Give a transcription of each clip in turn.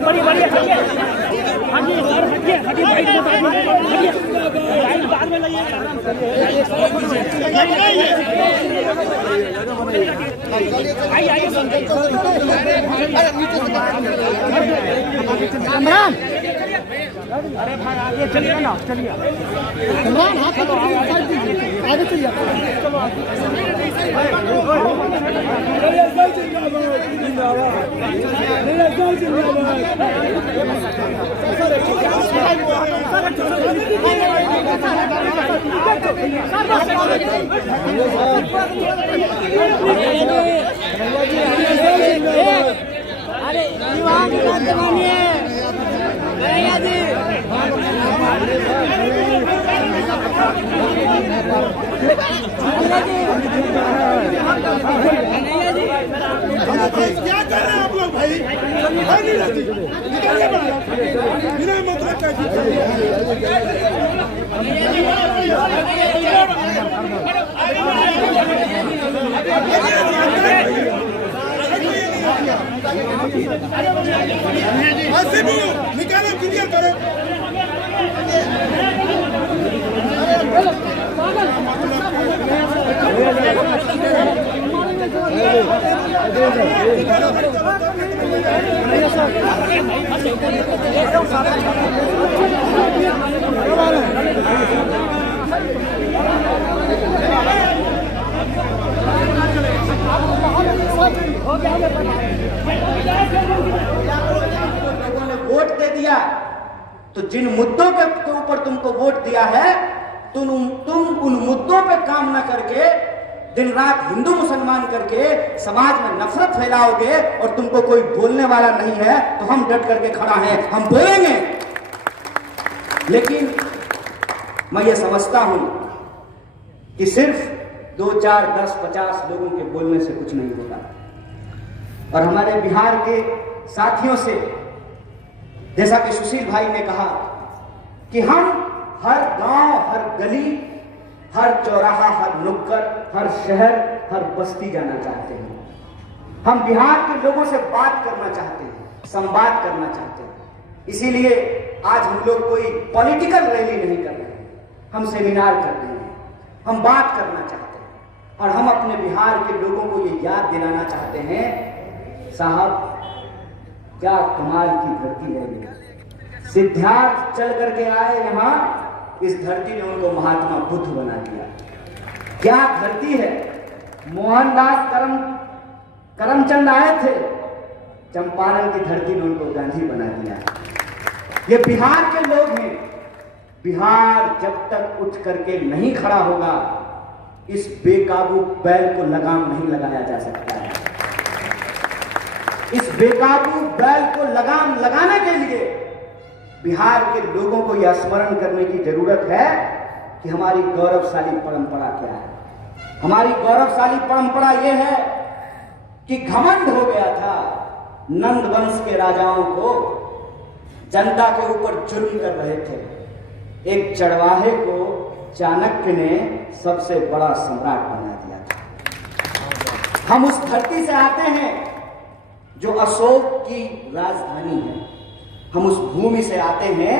बड़ी बड़ी हटिए सर, हटिए भाई, बाद में लाइए। आइए इमरान, अरे भाई आगे चलिए ना, चलिए इमरान, हाँ चलो आगे चलिए, अरे क्या कर रहे हैं आप लोग भाई? नहीं रहती बिना मतलब निकालो, क्लियर करो। वोट दे दिया तो जिन मुद्दों के ऊपर तुमको वोट दिया है, तुम उन मुद्दों पे काम ना करके दिन रात हिंदू मुसलमान करके समाज में नफरत फैलाओगे और तुमको कोई बोलने वाला नहीं है, तो हम डट करके खड़ा हैं, हम बोलेंगे। लेकिन मैं ये समझता हूं कि सिर्फ 2, 4, 10, 50 लोगों के बोलने से कुछ नहीं होगा। और हमारे बिहार के साथियों से, जैसा कि सुशील भाई ने कहा कि हम हर गांव, हर गली, हर चौराहा, हर नुक्कड़, हर शहर, हर बस्ती जाना चाहते हैं। हम बिहार के लोगों से बात करना चाहते हैं, संवाद करना चाहते हैं। इसीलिए आज हम लोग कोई पॉलिटिकल रैली नहीं कर रहे हैं, हम सेमिनार कर रहे हैं, हम बात करना चाहते हैं। और हम अपने बिहार के लोगों को ये याद दिलाना चाहते हैं, साहब क्या कमाल की धरती है ये। सिद्धार्थ चल करके आए यहाँ, इस धरती ने उनको महात्मा बुद्ध बना दिया। क्या धरती है। मोहनदास करमचंद आए थे, चंपारण की धरती ने उनको गांधी बना दिया। ये बिहार के लोग हैं। बिहार जब तक उठ करके नहीं खड़ा होगा, इस बेकाबू बैल को लगाम नहीं लगाया जा सकता है। इस बेकाबू बैल को लगाम लगाने के लिए बिहार के लोगों को यह स्मरण करने की जरूरत है कि हमारी गौरवशाली परंपरा क्या है। हमारी गौरवशाली परंपरा यह है कि घमंड हो गया था नंद वंश के राजाओं को, जनता के ऊपर जुल्म कर रहे थे। एक चरवाहे को चाणक्य ने सबसे बड़ा सम्राट बना दिया था। हम उस धरती से आते हैं जो अशोक की राजधानी है। हम उस भूमि से आते हैं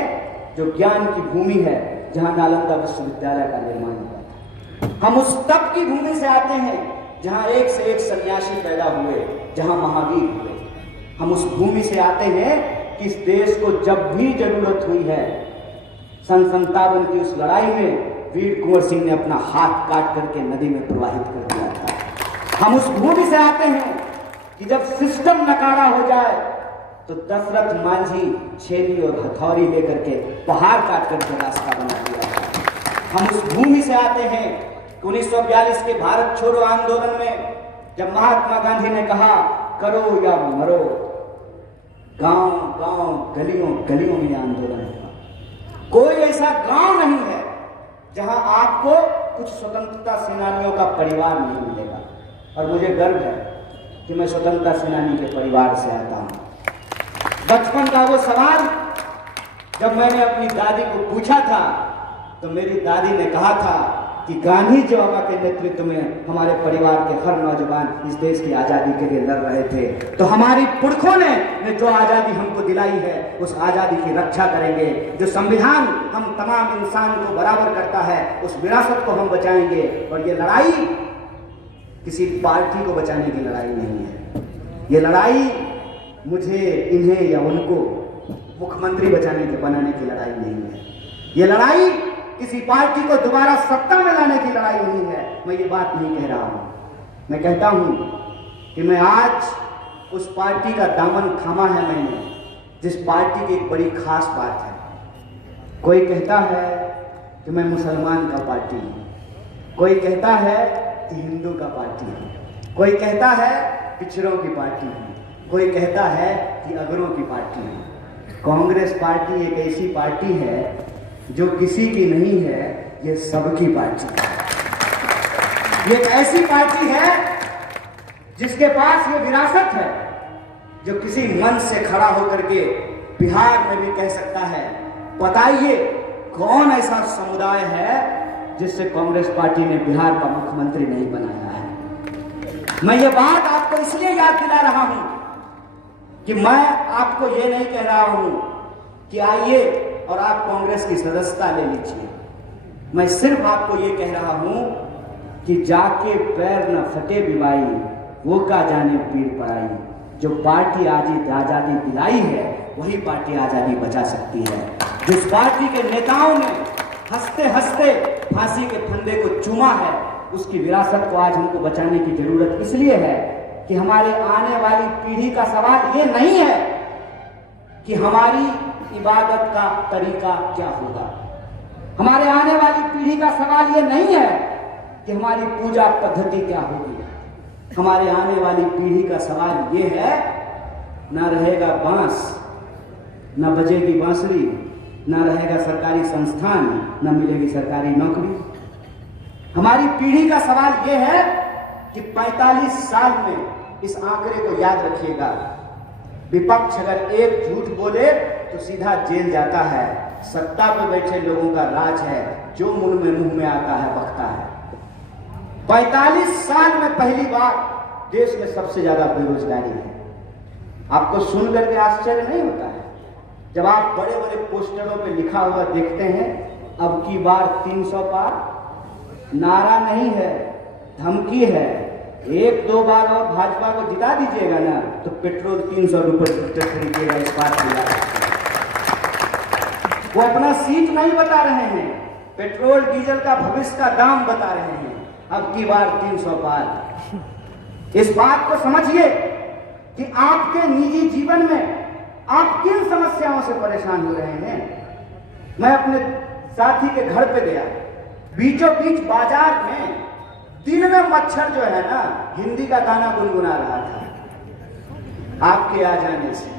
जो ज्ञान की भूमि है, जहां नालंदा विश्वविद्यालय का निर्माण हुआ था। हम उस तप की भूमि से आते हैं जहां एक से एक सन्यासी पैदा हुए, जहां महावीर हुए। हम उस भूमि से आते हैं कि इस देश को जब भी जरूरत हुई है, 57 की उस लड़ाई में वीर कुंवर सिंह ने अपना हाथ काट करके नदी में प्रवाहित कर दिया था। हम उस भूमि से आते हैं कि जब सिस्टम नकारा हो जाए तो दशरथ मांझी छेनी और हथौड़ी लेकर के पहाड़ काट करके रास्ता बना दिया। हम उस भूमि से आते हैं 1942 के भारत छोड़ो आंदोलन में जब महात्मा गांधी ने कहा करो या मरो, गांव गांव गलियों गलियों में आंदोलन हुआ। कोई ऐसा गांव नहीं है जहां आपको कुछ स्वतंत्रता सेनानियों का परिवार नहीं मिलेगा। और मुझे गर्व है कि मैं स्वतंत्रता सेनानी के परिवार से आता हूं। बचपन का वो सवाल जब मैंने अपनी दादी को पूछा था, तो मेरी दादी ने कहा था कि कि गांधी जी बाबा के नेतृत्व में हमारे परिवार के हर नौजवान इस देश की आज़ादी के लिए लड़ रहे थे। तो हमारी पुरखों ने जो आज़ादी हमको दिलाई है उस आज़ादी की रक्षा करेंगे। जो संविधान हम तमाम इंसान को बराबर करता है उस विरासत को हम बचाएंगे। और ये लड़ाई किसी पार्टी को बचाने की लड़ाई नहीं है। ये लड़ाई मुझे इन्हें या उनको मुख्यमंत्री बनाने की लड़ाई नहीं है। ये लड़ाई किसी पार्टी को दोबारा सत्ता में लाने की लड़ाई नहीं है। मैं ये बात नहीं कह रहा हूं। मैं कहता हूं कि मैं आज उस पार्टी का दामन थामा है मैंने जिस पार्टी की एक बड़ी खास बात है। कोई कहता है कि मैं मुसलमान का पार्टी हूं, कोई कहता है कि हिंदू का पार्टी हूं, कोई कहता है पिछड़ों की पार्टी हूं, कोई कहता है कि अगरों की पार्टी हूं। कांग्रेस पार्टी एक ऐसी पार्टी है जो किसी की नहीं है, ये सबकी पार्टी है। ये एक ऐसी पार्टी है जिसके पास ये विरासत है जो किसी मंच से खड़ा होकर के बिहार में भी कह सकता है बताइए कौन ऐसा समुदाय है जिससे कांग्रेस पार्टी ने बिहार का मुख्यमंत्री नहीं बनाया है। मैं ये बात आपको इसलिए याद दिला रहा हूं कि मैं आपको ये नहीं कह रहा हूं कि आइए और आप कांग्रेस की सदस्यता ले लीजिए। मैं सिर्फ आपको ये कह रहा हूं कि जाके पैर न फटे बिवाई वो का जाने पीर पड़ाई। जो पार्टी आजादी दिलाई है वही पार्टी आजादी बचा सकती है। जिस पार्टी के नेताओं ने हंसते हंसते फांसी के फंदे को चूमा है उसकी विरासत को आज हमको बचाने की जरूरत इसलिए है कि हमारे आने वाली पीढ़ी का सवाल ये नहीं है कि हमारी इबादत का तरीका क्या होगा। हमारे आने वाली पीढ़ी का सवाल ये नहीं है कि हमारी पूजा पद्धति क्या होगी। हमारे आने वाली पीढ़ी का सवाल ये है ना रहेगा बांस, ना बजेगी बांसुरी, ना रहेगा सरकारी संस्थान, ना मिलेगी सरकारी नौकरी। हमारी पीढ़ी का सवाल ये है कि 45 साल में इस आंकड़े को याद रखिएगा, विपक्ष अगर एक झूठ बोले तो सीधा जेल जाता है। सत्ता पर बैठे लोगों का राज है, जो मुंह में आता है बकता है। 45 साल में पहली बार देश में सबसे ज्यादा बेरोजगारी है। आपको सुन करके आश्चर्य नहीं होता है जब आप बड़े बड़े पोस्टरों पे लिखा हुआ देखते हैं अब की बार 300 पार। नारा नहीं है, धमकी है। एक दो बार और भाजपा को जिता दीजिएगा ना तो पेट्रोल 300 रुपए लीटर खरीदिएगा। इस बात को वो अपना सीट नहीं बता रहे हैं, पेट्रोल डीजल का भविष्य का दाम बता रहे हैं। अब की बार 300 पार। इस बात को समझिए कि आपके निजी जीवन में आप किन समस्याओं से परेशान हो रहे हैं। मैं अपने साथी के घर पे गया, बीचों बीच बाजार में दिन में मच्छर जो है ना हिंदी का गाना गुनगुना रहा था। आपके आ जाने से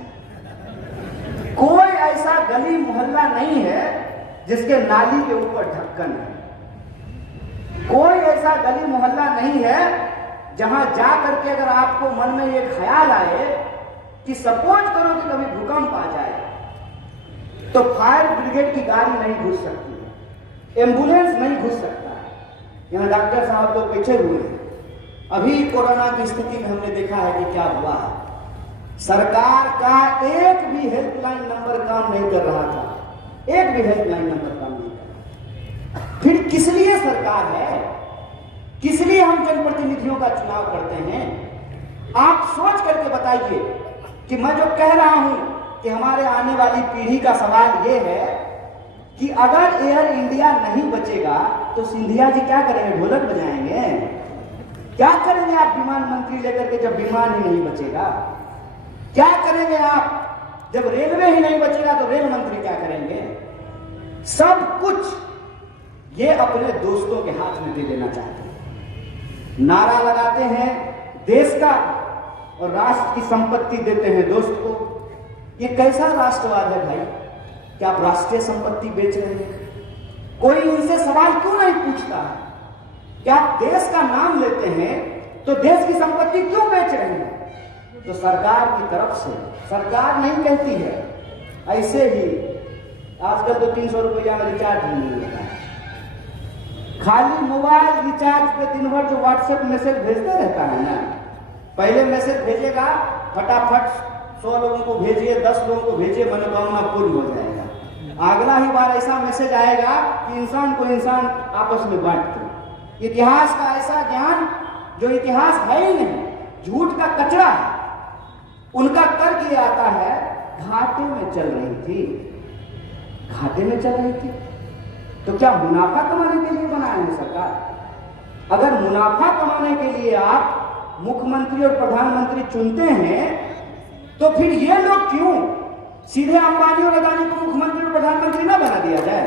कोई ऐसा गली मोहल्ला नहीं है जिसके नाली के ऊपर ढक्कन है। कोई ऐसा गली मोहल्ला नहीं है जहां जा करके अगर आपको मन में ये ख्याल आए कि सपोज करो कि कभी भूकंप आ जाए तो फायर ब्रिगेड की गाड़ी नहीं घुस सकती, एम्बुलेंस नहीं घुस सकता है। यहाँ डॉक्टर साहब लोग बैठे हुए हैं। अभी कोरोना की स्थिति में हमने देखा है कि क्या हुआ है। सरकार का एक भी हेल्पलाइन नंबर काम नहीं कर रहा था, एक भी हेल्पलाइन नंबर काम नहीं कर रहा। फिर किस लिए सरकार है, किस लिए हम जनप्रतिनिधियों का चुनाव करते हैं? आप सोच करके बताइए कि मैं जो कह रहा हूं कि हमारे आने वाली पीढ़ी का सवाल यह है कि अगर एयर इंडिया नहीं बचेगा तो सिंधिया जी क्या करेंगे? ढोलक बजाएंगे? क्या करेंगे आप विमान मंत्री लेकर के जब विमान ही नहीं बचेगा? क्या करेंगे आप जब रेलवे ही नहीं बचेगा तो रेल मंत्री क्या करेंगे? सब कुछ ये अपने दोस्तों के हाथ में दे देना चाहते हैं। नारा लगाते हैं देश का और राष्ट्र की संपत्ति देते हैं दोस्त को। ये कैसा राष्ट्रवाद है भाई? क्या आप राष्ट्रीय संपत्ति बेच रहे हैं? कोई इनसे सवाल क्यों नहीं पूछता है? क्या आप देश का नाम लेते हैं तो देश की संपत्ति क्यों बेच रहे हैं? तो सरकार की तरफ से, सरकार नहीं कहती है, ऐसे ही आजकल तो 300 रुपया में रिचार्ज नहीं होता है। खाली मोबाइल रिचार्ज पे दिन भर जो व्हाट्सएप मैसेज भेजते रहता है ना, पहले मैसेज भेजेगा फटाफट 100 लोगों को भेजिए, 10 लोगों को भेजिए, मनोकामना पूर्ण हो जाएगा। अगला ही बार ऐसा मैसेज आएगा कि इंसान को इंसान आपस में बांट दो। इतिहास का ऐसा ज्ञान जो इतिहास है ही नहीं, झूठ का कचरा है, उनका तर्क ये आता है घाटे में चल रही थी, घाटे में चल रही थी तो क्या मुनाफा कमाने के लिए बनाए हैं सरकार? अगर मुनाफा कमाने के लिए आप मुख्यमंत्री और प्रधानमंत्री चुनते हैं तो फिर ये लोग क्यों सीधे अंबानी और अदानी को मुख्यमंत्री और प्रधानमंत्री ना बना दिया जाए?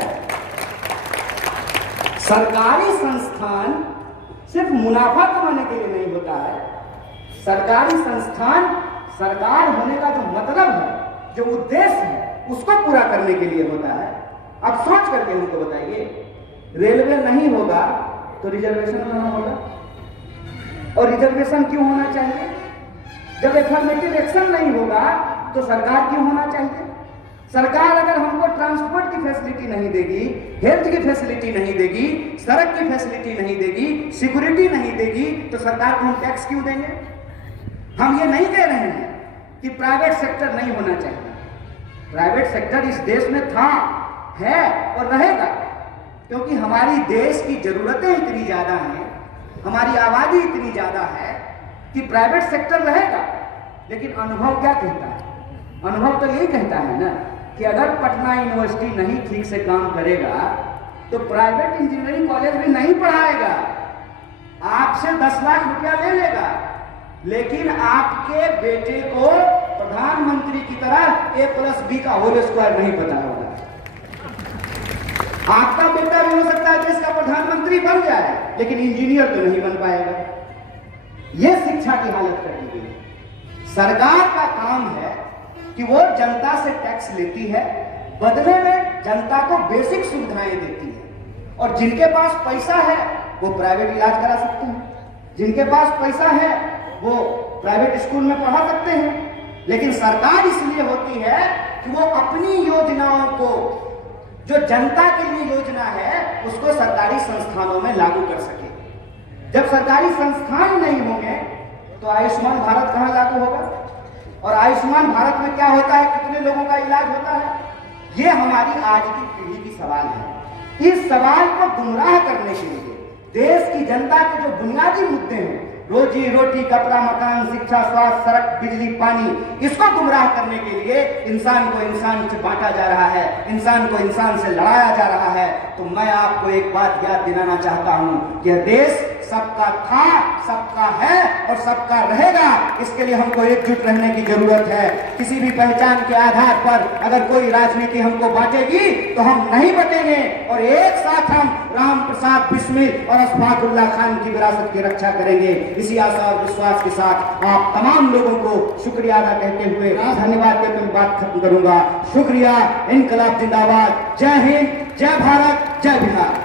सरकारी संस्थान सिर्फ मुनाफा कमाने के लिए नहीं होता है। सरकारी संस्थान सरकार होने का जो मतलब है, जो उद्देश्य है, उसको पूरा करने के लिए होता है। अब सोच करके हमको बताइए, रेलवे नहीं होगा तो रिजर्वेशन होना होगा, और रिजर्वेशन क्यों होना चाहिए? जब एफर्मेटिव एक्शन नहीं होगा तो सरकार क्यों होना चाहिए? सरकार अगर हमको ट्रांसपोर्ट की फैसिलिटी नहीं देगी, हेल्थ की फैसिलिटी नहीं देगी, सड़क की फैसिलिटी नहीं देगी, सिक्योरिटी नहीं देगी, तो सरकार को हम टैक्स क्यों देंगे? हम ये नहीं कह रहे हैं कि प्राइवेट सेक्टर नहीं होना चाहिए। प्राइवेट सेक्टर इस देश में था, है और रहेगा, क्योंकि हमारी देश की जरूरतें इतनी ज्यादा हैं, हमारी आबादी इतनी ज्यादा है कि प्राइवेट सेक्टर रहेगा। लेकिन अनुभव क्या कहता है? अनुभव तो यही कहता है ना कि अगर पटना यूनिवर्सिटी नहीं ठीक से काम करेगा तो प्राइवेट इंजीनियरिंग कॉलेज भी नहीं पढ़ाएगा, आपसे 10 लाख रुपया ले लेगा, लेकिन आपके बेटे को प्रधानमंत्री की तरह A+B का होल स्क्वायर नहीं पता होगा। आपका बेटा भी हो सकता है देश का प्रधानमंत्री बन जाए, लेकिन इंजीनियर तो नहीं बन पाएगा। यह शिक्षा की हालत कर दी गई। सरकार का काम है कि वो जनता से टैक्स लेती है, बदले में जनता को बेसिक सुविधाएं देती है, और जिनके पास पैसा है वो प्राइवेट इलाज करा सकते हैं, जिनके पास पैसा है वो प्राइवेट स्कूल में पढ़ा सकते हैं। लेकिन सरकार इसलिए होती है कि वो अपनी योजनाओं को, जो जनता के लिए योजना है, उसको सरकारी संस्थानों में लागू कर सके। जब सरकारी संस्थान नहीं होंगे तो आयुष्मान भारत कहां लागू होगा? और आयुष्मान भारत में क्या होता है, कितने लोगों का इलाज होता है? ये हमारी आज की पीढ़ी की सवाल है। इस सवाल को गुमराह करने के लिए देश की जनता के जो बुनियादी मुद्दे हैं, रोजी रोटी, कपड़ा, मकान, शिक्षा, स्वास्थ्य, सड़क, बिजली, पानी, इसको गुमराह करने के लिए इंसान को इंसान से बांटा जा रहा है, इंसान को इंसान से लड़ाया जा रहा है। तो मैं आपको एक बात याद दिलाना चाहता हूं कि यह देश सबका था, सबका है और सबका रहेगा। इसके लिए हमको एकजुट रहने की जरूरत है। किसी भी पहचान के आधार पर अगर कोई राजनीति हमको बांटेगी तो हम नहीं बटेंगे, और एक साथ हम राम प्रसाद बिस्मिल और अशफाकुल्लाह खान की विरासत की रक्षा करेंगे। इसी आशा और विश्वास के साथ आप तमाम लोगों को शुक्रिया अदा करते हुए धन्यवाद देते हुए बात खत्म करूंगा। शुक्रिया। इनकलाब जिंदाबाद। जय हिंद, जय भारत, जय बिहार।